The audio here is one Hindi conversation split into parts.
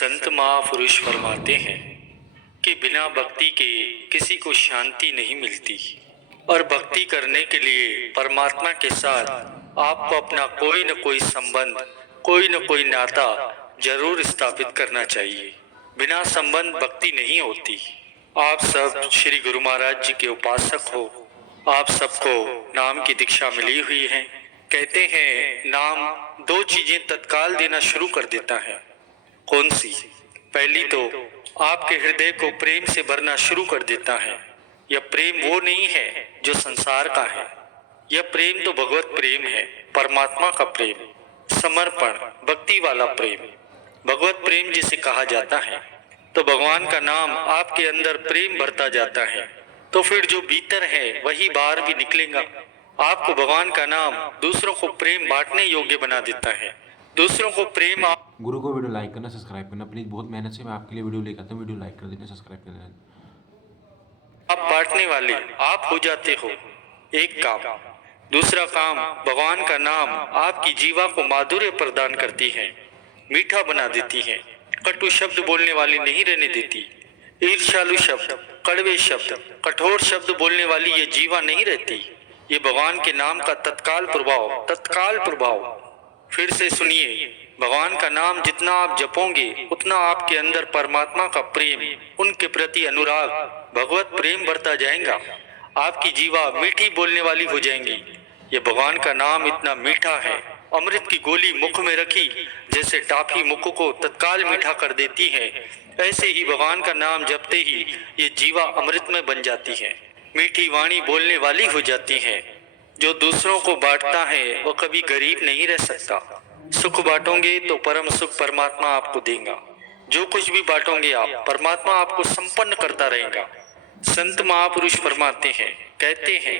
संत महापुरुष फरमाते हैं कि बिना भक्ति के किसी को शांति नहीं मिलती और भक्ति करने के लिए परमात्मा के साथ आपको अपना कोई न कोई संबंध, कोई न कोई नाता जरूर स्थापित करना चाहिए। बिना संबंध भक्ति नहीं होती। आप सब श्री गुरु महाराज जी के उपासक हो। आप सबको नाम की दीक्षा मिली हुई है। कहते हैं नाम दो चीजें तत्काल देना शुरू कर देता है। कौन सी? पहली तो आपके हृदय को प्रेम से भरना शुरू कर देता है। यह प्रेम वो नहीं है जो संसार का है। यह प्रेम तो भगवत प्रेम है, परमात्मा का प्रेम, समर्पण, भक्ति वाला प्रेम, भगवत प्रेम जिसे कहा जाता है। तो भगवान का नाम आपके अंदर प्रेम भरता जाता है तो फिर जो भीतर है वही बाहर भी निकलेगा। आपको भगवान का नाम दूसरों को प्रेम बांटने योग्य बना देता है। दूसरों को प्रेम गुरु को वीडियो लाइक करना, सब्सक्राइब करना प्लीज। बहुत मेहनत से मैं आपके लिए वीडियो लेकर आता हूँ। वीडियो लाइक कर देना, सब्सक्राइब कर देना। आप बांटने वाले आप हो जाते हो। एक काम। दूसरा काम, भगवान का नाम आपकी जीवा को माधुर्य प्रदान करती है, मीठा बना देती है, कटु शब्द बोलने वाली नहीं रहने देती। ईर्ष्यालु शब्द, कड़वे शब्द, कठोर शब्द बोलने वाली ये जीवा नहीं रहती। ये भगवान के नाम का तत्काल प्रभाव। फिर से सुनिए, भगवान का नाम जितना आप जपोगे उतना आपके अंदर परमात्मा का प्रेम, उनके प्रति अनुराग, भगवत प्रेम बढ़ता जाएगा। आपकी जीवा मीठी बोलने वाली हो जाएंगी। ये भगवान का नाम इतना मीठा है, अमृत की गोली मुख में रखी जैसे टाफी मुख को तत्काल मीठा कर देती है, ऐसे ही भगवान का नाम जपते ही ये जीवा अमृत में बन जाती है, मीठी वाणी बोलने वाली हो जाती है। जो दूसरों को बांटता है वो कभी गरीब नहीं रह सकता। सुख बांटोगे तो परम सुख परमात्मा आपको देगा। जो कुछ भी बांटोगे आप, परमात्मा आपको संपन्न करता रहेगा। संत महापुरुष फरमाते हैं, कहते हैं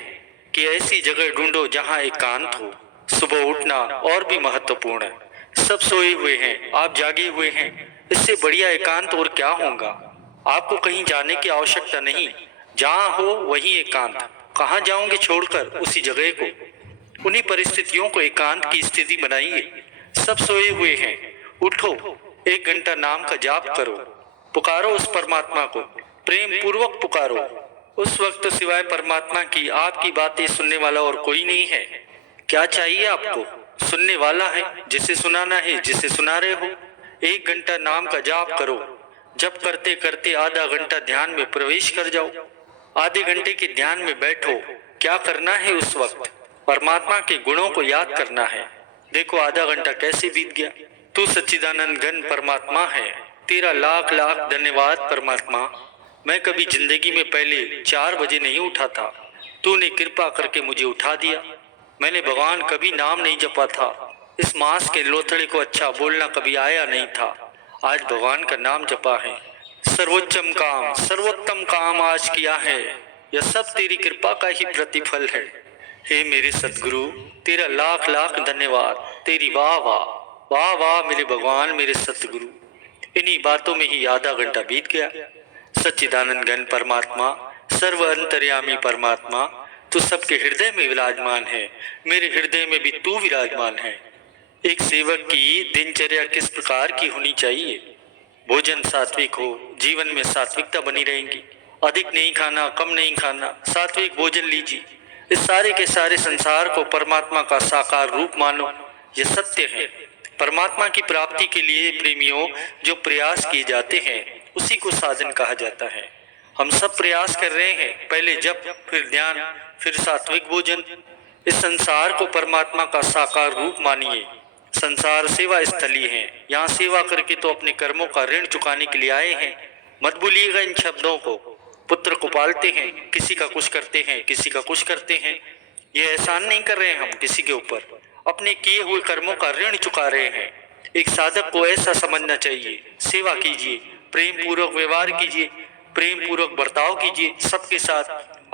कि ऐसी जगह ढूंढो जहां एकांत हो। सुबह उठना और भी महत्वपूर्ण है। सब सोए हुए हैं, आप जागे हुए हैं। इससे बढ़िया एकांत और क्या होगा। आपको कहीं जाने की आवश्यकता नहीं। जहां हो वही एकांत। कहाँ जाओगे छोड़कर? उसी जगह को, उन्हीं परिस्थितियों को एकांत की स्थिति बनाइए। सब सोए हुए हैं, उठो, 1 घंटा नाम का जाप करो, पुकारो उस परमात्मा को, प्रेम पूर्वक पुकारो। उस वक्त सिवाय परमात्मा की आपकी बातें सुनने वाला और कोई नहीं है। क्या चाहिए आपको? सुनने वाला है, जिसे सुनाना है, जिसे सुना रहे हो। 1 घंटा नाम का जाप करो। जप करते करते आधा घंटा ध्यान में प्रवेश कर जाओ। आधे घंटे के ध्यान में बैठो। क्या करना है उस वक्त? परमात्मा के गुणों को याद करना है। देखो आधा घंटा कैसे बीत गया। तू सच्चिदानंद घन परमात्मा है। तेरा लाख लाख धन्यवाद परमात्मा। मैं कभी जिंदगी में पहले 4 बजे नहीं उठा था, तूने कृपा करके मुझे उठा दिया। मैंने भगवान कभी नाम नहीं जपा था। इस मांस के लोथड़े को अच्छा बोलना कभी आया नहीं था। आज भगवान का नाम जपा है। सर्वोत्तम काम आज किया है। यह सब तेरी कृपा का ही प्रतिफल है। हे मेरे सतगुरु, तेरा लाख लाख धन्यवाद। तेरी वाह वाह, वाह वाह मेरे भगवान, मेरे सतगुरु। इन्हीं बातों में ही आधा घंटा बीत गया। सच्चिदानंद घन परमात्मा, सर्व अंतर्यामी परमात्मा, तू सबके हृदय में विराजमान है। मेरे हृदय में भी तू विराजमान है। एक सेवक की दिनचर्या किस प्रकार की होनी चाहिए? भोजन सात्विक हो, जीवन में सात्विकता बनी रहेगी। अधिक नहीं खाना, कम नहीं खाना, सात्विक भोजन लीजिए। इस सारे के सारे संसार को परमात्मा का साकार रूप मानो। ये सत्य है। परमात्मा की प्राप्ति के लिए प्रेमियों जो प्रयास किए जाते हैं उसी को साधन कहा जाता है। हम सब प्रयास कर रहे हैं, पहले जप, फिर ध्यान, फिर सात्विक भोजन। इस संसार को परमात्मा का साकार रूप मानिए। संसार सेवा स्थली है। यहाँ सेवा करके तो अपने कर्मों का ऋण चुकाने के लिए आए हैं। मत भूलिएगा इन शब्दों को। पुत्र को पालते हैं, किसी का कुछ करते हैं, किसी का कुछ करते हैं। ये एहसान नहीं कर रहे हैं हम किसी के ऊपर, अपने किए हुए कर्मों का ऋण चुका रहे हैं। एक साधक को ऐसा समझना चाहिए। सेवा कीजिए, प्रेम पूर्वक व्यवहार कीजिए, प्रेम पूर्वक बर्ताव कीजिए सबके साथ।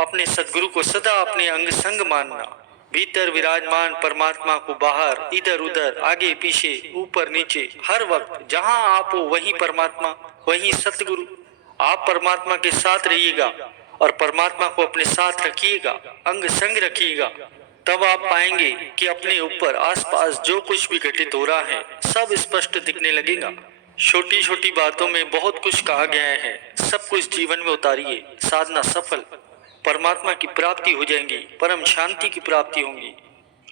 अपने सदगुरु को सदा अपने अंग संग मानना। भीतर विराजमान परमात्मा को बाहर, इधर उधर, आगे पीछे, ऊपर नीचे, हर वक्त जहां आप हो वहीं परमात्मा, वहीं सतगुरु। आप परमात्मा के साथ रहिएगा और परमात्मा को अपने साथ रखिएगा, अंग संग रखिएगा। तब आप पाएंगे कि अपने ऊपर आसपास जो कुछ भी घटित हो रहा है सब स्पष्ट दिखने लगेगा। छोटी छोटी बातों में बहुत कुछ कहा गया है। सब कुछ जीवन में उतारिए, साधना सफल, परमात्मा की प्राप्ति हो जाएगी, परम शांति की प्राप्ति होगी।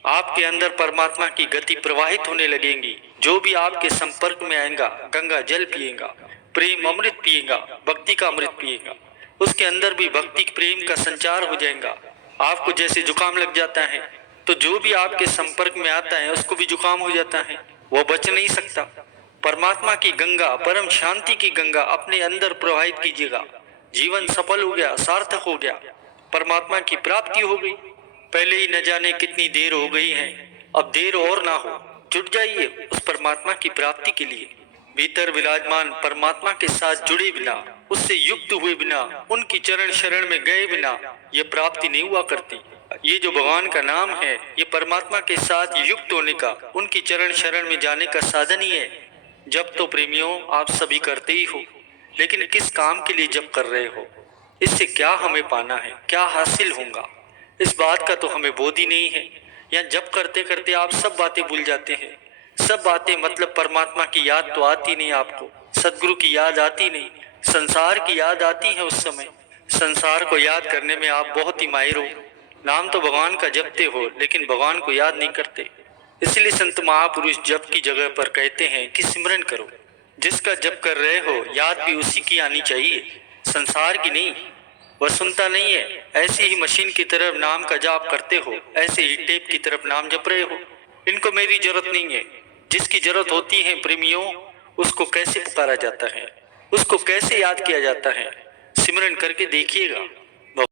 आपके अंदर परमात्मा की गति प्रवाहित होने लगेंगी। जो भी आपके संपर्क में आएगा गंगा जल पिएगा, प्रेम अमृत पिएगा, भक्ति का अमृत पिएगा, उसके अंदर भी भक्ति प्रेम का संचार हो जाएगा। आपको जैसे जुकाम लग जाता है तो जो भी आपके संपर्क में आता है उसको भी जुकाम हो जाता है, वो बच नहीं सकता। परमात्मा की गंगा, परम शांति की गंगा अपने अंदर प्रवाहित कीजिएगा। जीवन सफल हो गया, सार्थक हो गया, परमात्मा की प्राप्ति हो गई। पहले ही न जाने कितनी देर हो गई है, अब देर और ना हो, जुट जाइए उस परमात्मा की प्राप्ति के लिए। भीतर विराजमान परमात्मा के साथ जुड़े बिना, उससे युक्त हुए बिना, उनकी चरण शरण में गए बिना ये प्राप्ति नहीं हुआ करती। ये जो भगवान का नाम है, ये परमात्मा के साथ युक्त होने का, उनकी चरण शरण में जाने का साधन ही है। जब तो प्रेमियों आप सभी करते ही हो, लेकिन किस काम के लिए जप कर रहे हो? इससे क्या हमें पाना है, क्या हासिल होगा, इस बात का तो हमें बोध ही नहीं है। या जप करते करते आप सब बातें भूल जाते हैं। सब बातें मतलब परमात्मा की याद तो आती नहीं आपको, सदगुरु की याद आती नहीं, संसार की याद आती है। उस समय संसार को याद करने में आप बहुत ही माहिर हो। नाम तो भगवान का जपते हो, लेकिन भगवान को याद नहीं करते। इसलिए संत महापुरुष जप की जगह पर कहते हैं कि सिमरन करो। जिसका जप कर रहे हो याद भी उसी की आनी चाहिए, संसार की नहीं। वह सुनता नहीं है, ऐसे ही मशीन की तरफ नाम का जाप करते हो, ऐसे ही टेप की तरफ नाम जप रहे हो। इनको मेरी जरूरत नहीं है। जिसकी जरूरत होती है प्रेमियों, उसको कैसे पुकारा जाता है, उसको कैसे याद किया जाता है, सिमरन करके देखिएगा।